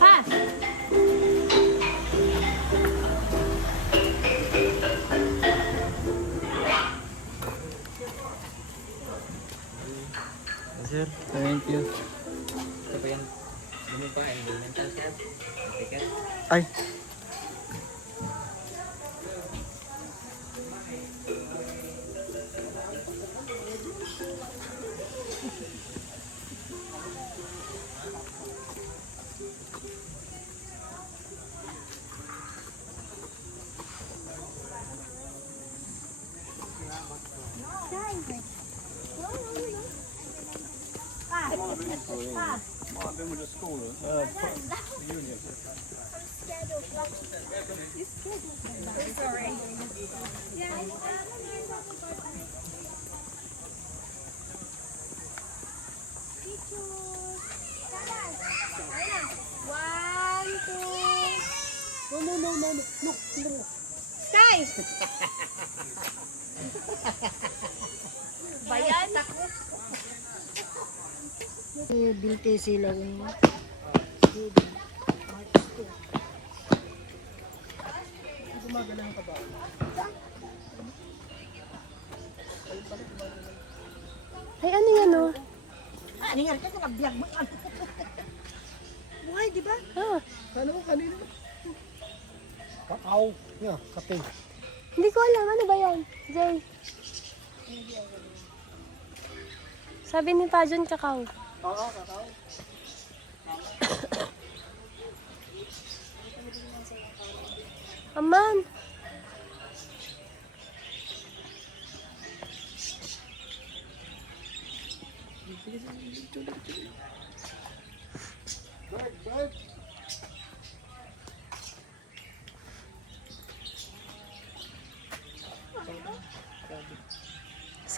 Ha? Sir, thank you. Ito pa yan. Ano pa? Environmental sir. Ticket. Ay. No. Sky! Bayan? Bilte sila kung Gumagalang ka ba? Ay, ano yan oh? ano nga ka nabiyag mo. Buhay, di ba? Ah, Ano ko kanina? Kakao. Yeah, kape. hindi ko alam. Ano ba yan? Jay. Sabi ni Pajon, kakao. Oo, kakao. Aman. Bird.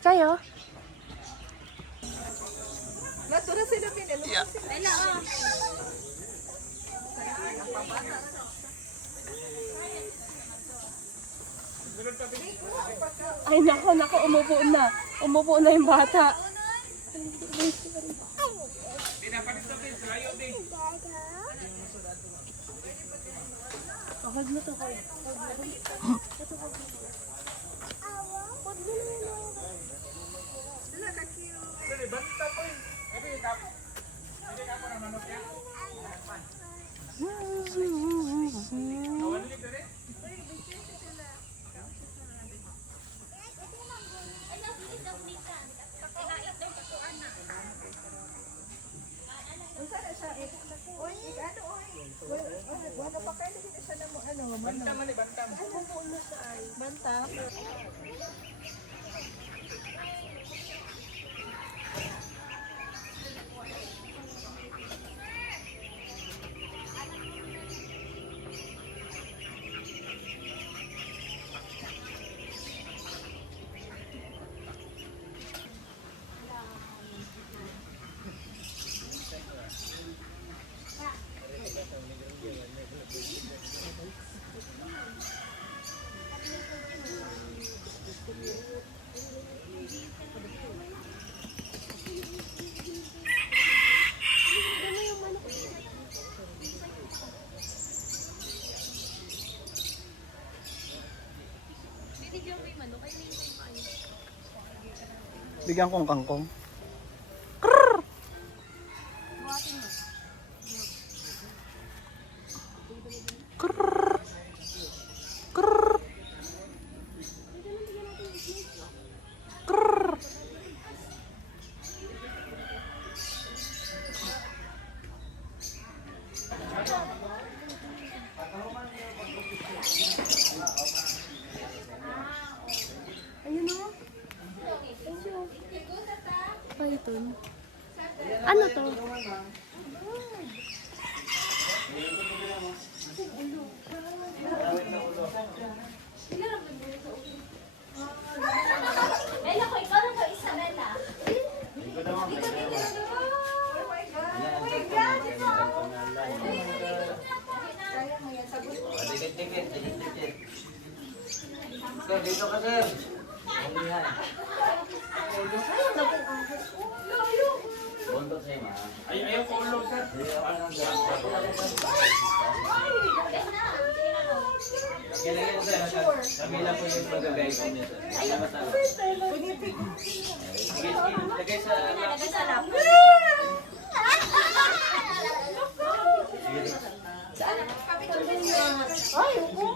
Sky oh. Natura sila pinalo. Ay, nako, umupo na. Umupo na yung bata. Hag mo to, hag. Banta. Bigyan kong kangkong. Ayun o. Thank you. Python. Ano to? Bella ko, ikaw na to, Isabella. Dikit-dikit. Sir, dito ka sir. Umihan. Bundok sa'yo ma. Ayaw ko ulog sir. Kailangan sir, kami lang po yung mag-guide ko niya sir. Salamat ala. Sige, lagay sa... Nalagay sa lap. Ay, upo.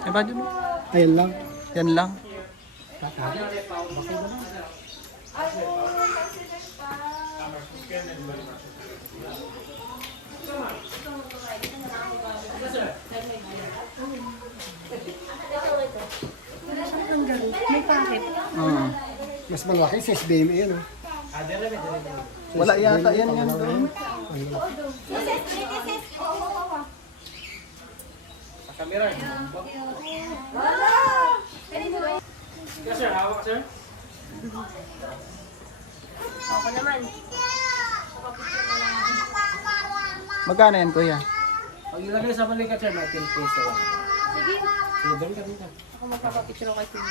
Eh, ba dun? Ayun lang. Yan lang. May pangit. Mas malaki sa SBM yan. Oh. Wala yata yan yan doon. Ako naman. Magkano yan kuya? Pag ilagay sa balikat sir, may 10 peso. Sige. Doon ka dito. Ako magpapapicture ako kay Pili.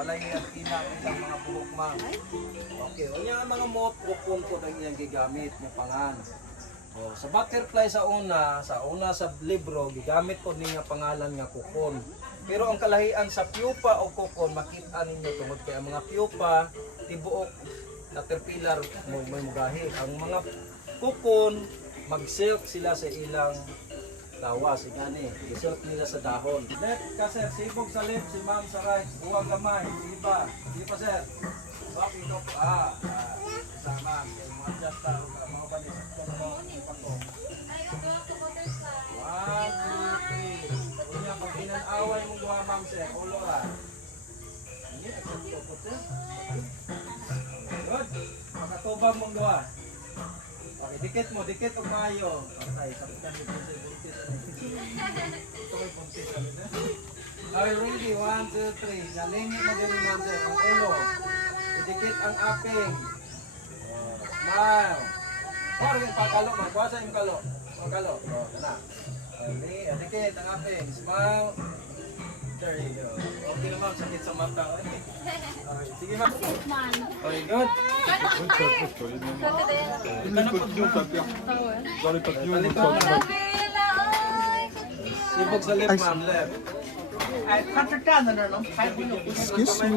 Wala yung ilang mga buhok ma. Okay, o niya ang mga moth kukong ko na iyang gigamit niya pangan. O, sa butterfly sa una sa libro gigamit po niya pangalan nga kukon. Pero ang kalahian sa pupa o kukon makita ninyo tungod kay ang mga pupa tibuok caterpillar mo may mugahi. Ang mga kukon mag-silk sila sa ilang lawas, gani, isilk nila sa dahon. Left ka sir, sibog sa left, si ma'am sa right, buwag gamay, iba, di pa sir. Bakit ito po, sama, mga jasta, mga balis, ipa ko. 1, 2, 3. Kunya, pag inanaway mong buha ma'am sir, ulora. Hindi, action to po sir. Good, makatubang mong buha. Okay, dikit o mayo. Okay, sabitan ni buntis. Ito may buntis. Okay, ready? 1, 2, 3. Galing mo din naman sir. Ang ulo. Dikit ang aping. Smile. Or yung pagkalo, magwasa yung kalo. Pagkalo. Na. Dikit ang aping. Smile. There you go. Okay naman, sakit sa mata. Okay, sige ma'am. Okay, good. Sibog sa left, ma'am. Left. Excuse me.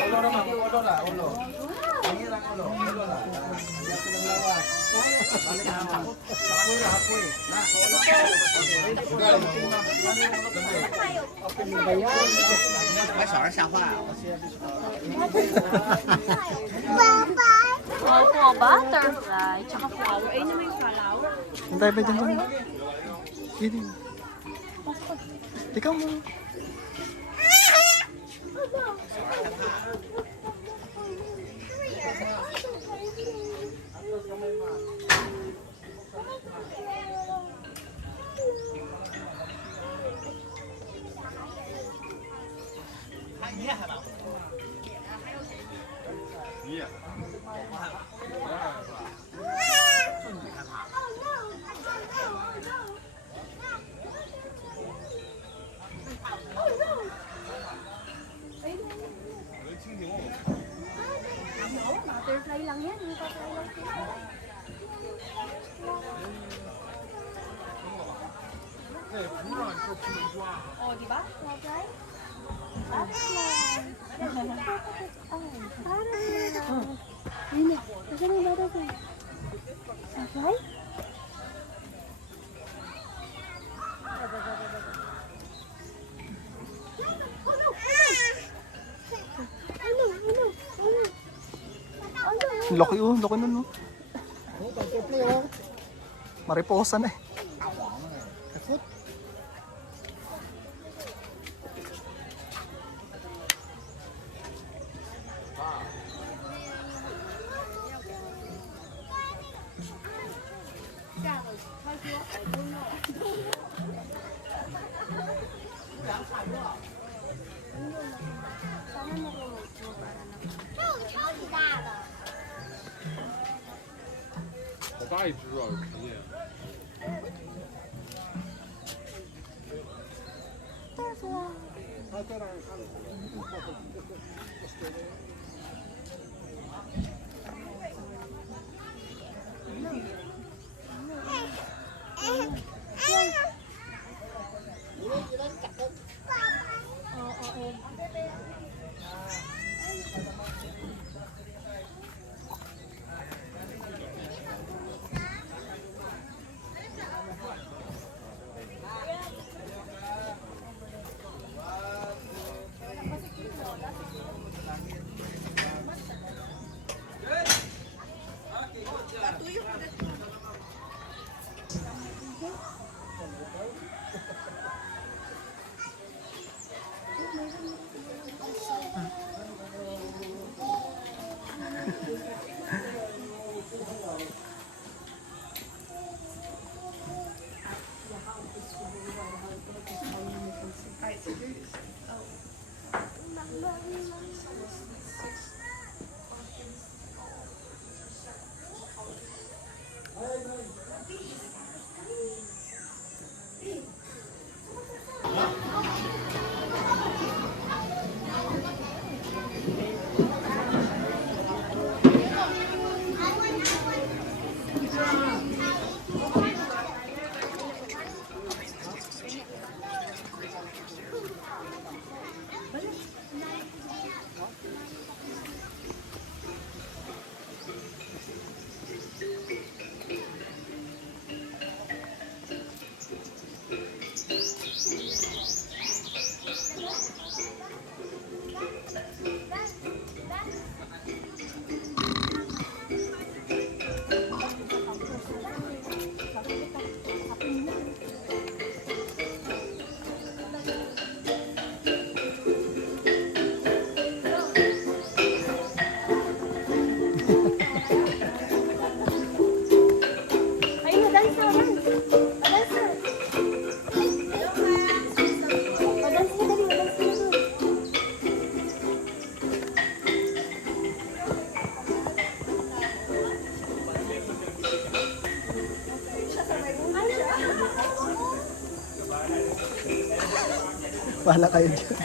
Ulo na, ma'am. Ulo na. Ulo. Hingin ang ulo. Ulo na. Balik na, ma'am. Hapoy. Na. Opo, butterfly. Tsaka flower. Ay naman yung flower. Hintay pa dyan dyan. Hindi. Ikaw mo. Butterfly lang yan. Butterfly lang sila. Oh, di ba? Butterfly? Butterfly. Butterfly. Ayun na. Nasaan yung butterfly? Butterfly? Laki oh, laki nun oh. Mariposa na eh. Bahala kayo dyan.